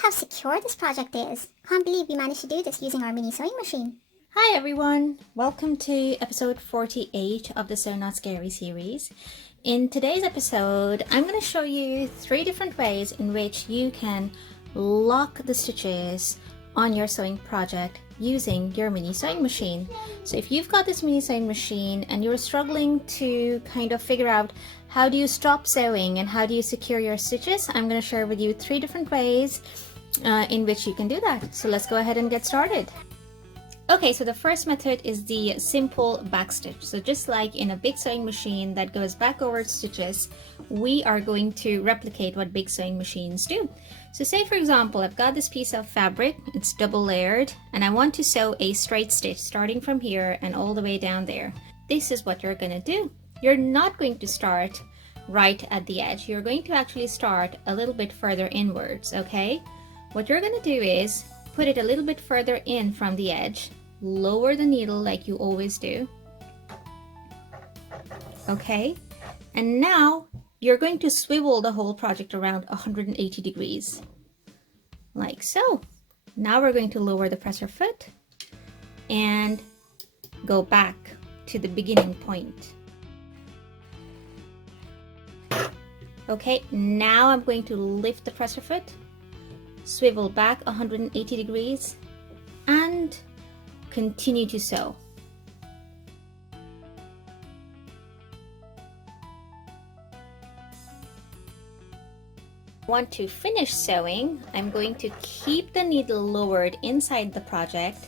how secure this project is. Can't believe we managed to do this using our mini sewing machine. Hi everyone, welcome to episode 48 of the Sew Not Scary series. In today's episode, I'm going to show you 3 different ways in which you can lock the stitches on your sewing project using your mini sewing machine. So if you've got this mini sewing machine and you're struggling to kind of figure out how do you stop sewing and how do you secure your stitches, I'm going to share with you 3 different ways in which you can do that. So let's go ahead and get started. Okay, so the first method is the simple backstitch. So just like in a big sewing machine that goes back over stitches, we are going to replicate what big sewing machines do. So say for example, I've got this piece of fabric, it's double layered, and I want to sew a straight stitch starting from here and all the way down there. This is what you're going to do. You're not going to start right at the edge. You're going to actually start a little bit further inwards, okay? What you're going to do is put it a little bit further in from the edge, lower the needle like you always do, okay? And now you're going to swivel the whole project around 180 degrees, like so. Now we're going to lower the presser foot and go back to the beginning point. Okay, now I'm going to lift the presser foot, swivel back 180 degrees, and continue to sew. Want to finish sewing, I'm going to keep the needle lowered inside the project,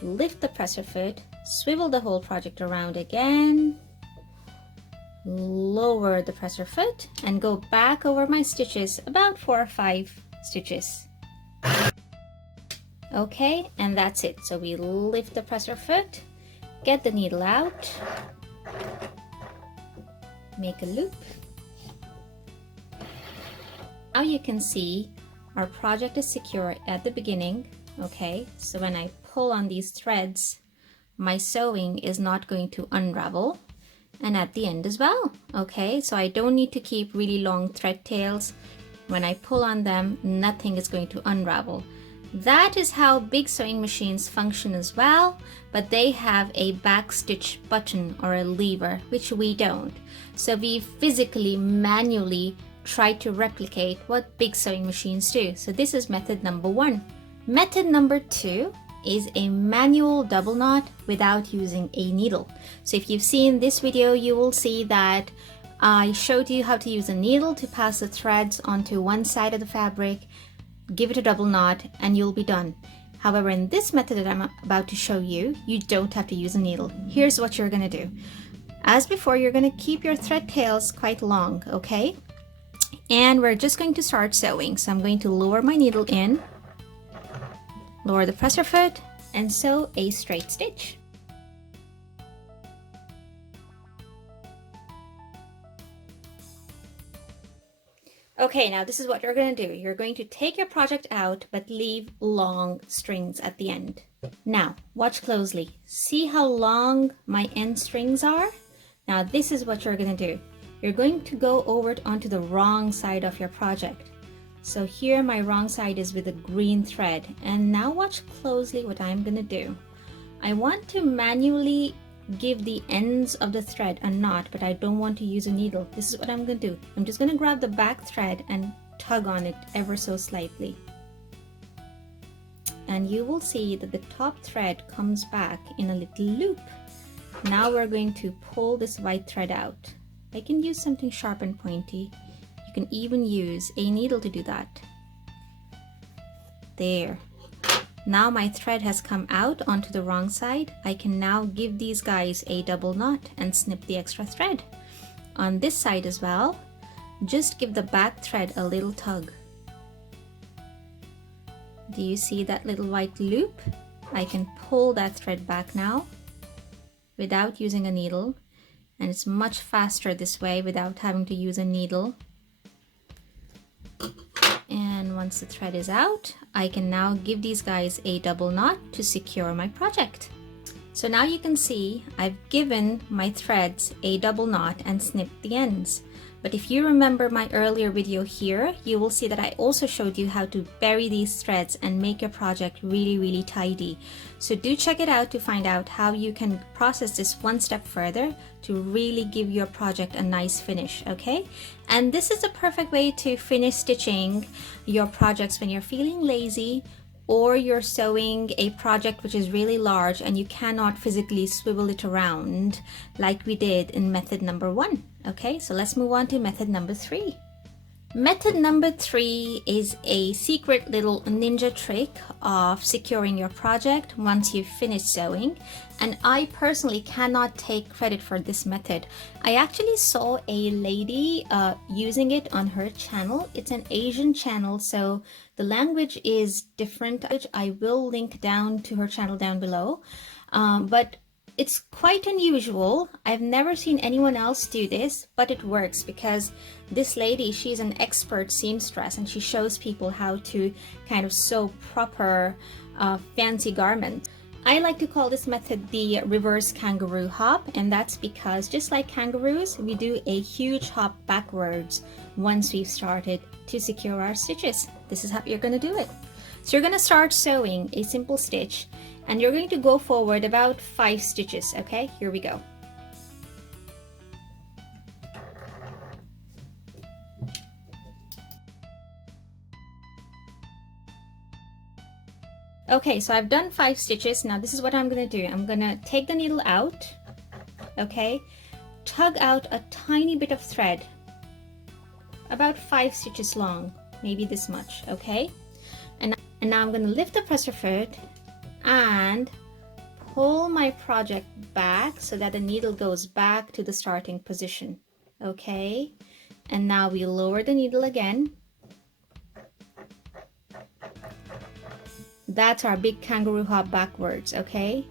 lift the presser foot, swivel the whole project around again, lower the presser foot, and go back over my stitches about 4 or 5 stitches. Okay, and that's it. So we lift the presser foot, get the needle out, make a loop. Now you can see our project is secure at the beginning, okay? So when I pull on these threads, my sewing is not going to unravel, and at the end as well, okay? So I don't need to keep really long thread tails. When I pull on them, nothing is going to unravel. That is how big sewing machines function as well, but they have a backstitch button or a lever, which we don't. So we physically, manually try to replicate what big sewing machines do. So this is method number 1. Method number 2 is a manual double knot without using a needle. So if you've seen this video, you will see that I showed you how to use a needle to pass the threads onto one side of the fabric, give it a double knot, and you'll be done. However, in this method that I'm about to show you, you don't have to use a needle. Here's what you're going to do. As before, you're going to keep your thread tails quite long, okay? And we're just going to start sewing. So I'm going to lower my needle in, lower the presser foot, and sew a straight stitch. Okay, now this is what you're going to do. You're going to take your project out, but leave long strings at the end. Now, watch closely. See how long my end strings are? Now, this is what you're going to do. You're going to go over onto the wrong side of your project. So here my wrong side is with a green thread. And now watch closely what I'm going to do. I want to manually give the ends of the thread a knot, but I don't want to use a needle. This is what I'm going to do. I'm just going to grab the back thread and tug on it ever so slightly. And you will see that the top thread comes back in a little loop. Now we're going to pull this white thread out. I can use something sharp and pointy. You can even use a needle to do that. There. Now my thread has come out onto the wrong side. I can now give these guys a double knot and snip the extra thread. On this side as well, just give the back thread a little tug. Do you see that little white loop? I can pull that thread back now without using a needle, and it's much faster this way without having to use a needle. And once the thread is out, I can now give these guys a double knot to secure my project. So now you can see I've given my threads a double knot and snipped the ends. But if you remember my earlier video here, you will see that I also showed you how to bury these threads and make your project really tidy. So do check it out to find out how you can process this one step further to really give your project a nice finish, okay? And this is a perfect way to finish stitching your projects when you're feeling lazy, or you're sewing a project which is really large and you cannot physically swivel it around like we did in method number 1. Okay, so let's move on to method number 3. Method number 3 is a secret little ninja trick of securing your project once you've finished sewing, and I personally cannot take credit for this method. I actually saw a lady using it on her channel. It's an Asian channel, so the language is different. I will link down to her channel down below, but it's quite unusual. I've never seen anyone else do this, but it works because this lady, she's an expert seamstress and she shows people how to kind of sew proper fancy garments. I like to call this method the reverse kangaroo hop, and that's because just like kangaroos, we do a huge hop backwards once we've started to secure our stitches. This is how you're going to do it. So you're going to start sewing a simple stitch and you're going to go forward about 5 stitches, okay? Here we go. Okay, so I've done 5 stitches. Now this is what I'm going to do. I'm going to take the needle out, okay? Tug out a tiny bit of thread, about 5 stitches long, maybe this much, okay? And now I'm going to lift the presser foot and pull my project back so that the needle goes back to the starting position, okay? And now we lower the needle again. That's our big kangaroo hop backwards, okay?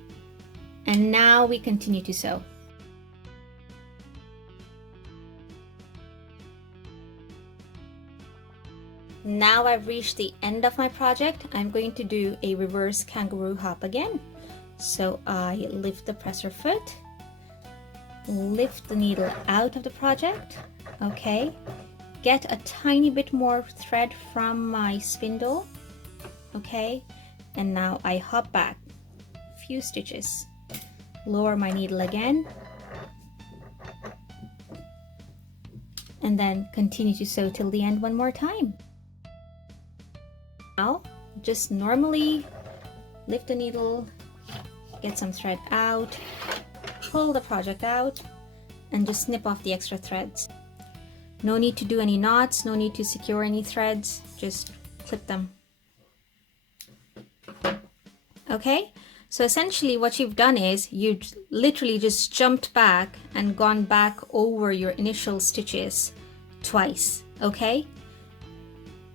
And now we continue to sew. Now I've reached the end of my project. I'm going to do a reverse kangaroo hop again. So I lift the presser foot, lift the needle out of the project, okay? Get a tiny bit more thread from my spindle, okay? And now I hop back a few stitches, lower my needle again, and then continue to sew till the end one more time. Now just normally lift the needle, get some thread out, pull the project out, and just snip off the extra threads. No need to do any knots, no need to secure any threads, just clip them. Okay, so essentially what you've done is you literally just jumped back and gone back over your initial stitches twice, okay?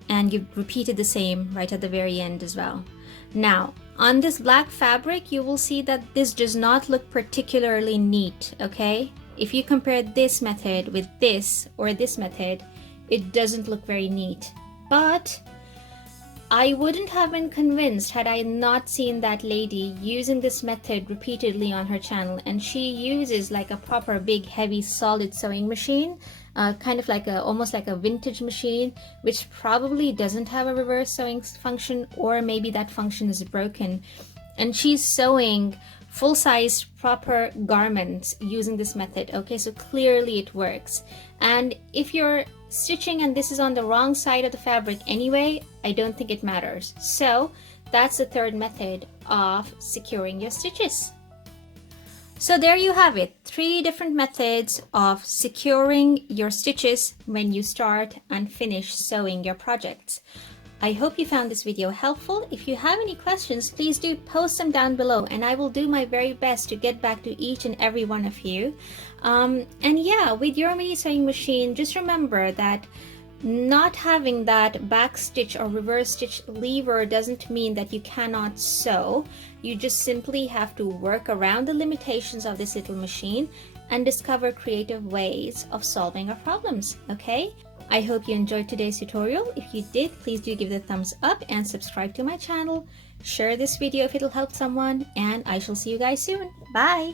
And you've repeated the same right at the very end as well. Now, on this black fabric, you will see that this does not look particularly neat, okay? If you compare this method with this or this method, it doesn't look very neat. But I wouldn't have been convinced had I not seen that lady using this method repeatedly on her channel, and she uses like a proper big heavy solid sewing machine, kind of like almost like a vintage machine, which probably doesn't have a reverse sewing function, or maybe that function is broken, and she's sewing full-size proper garments using this method. Okay, so clearly it works. And if you're stitching and this is on the wrong side of the fabric anyway, I don't think it matters. So that's the third method of securing your stitches. So there you have it, 3 different methods of securing your stitches when you start and finish sewing your projects. I hope you found this video helpful. If you have any questions, please do post them down below and I will do my very best to get back to each and every one of you. And yeah, with your mini sewing machine, just remember that not having that backstitch or reverse stitch lever doesn't mean that you cannot sew. You just simply have to work around the limitations of this little machine and discover creative ways of solving our problems, okay? I hope you enjoyed today's tutorial. If you did, please do give it a thumbs up and subscribe to my channel. Share this video if it'll help someone, and I shall see you guys soon. Bye!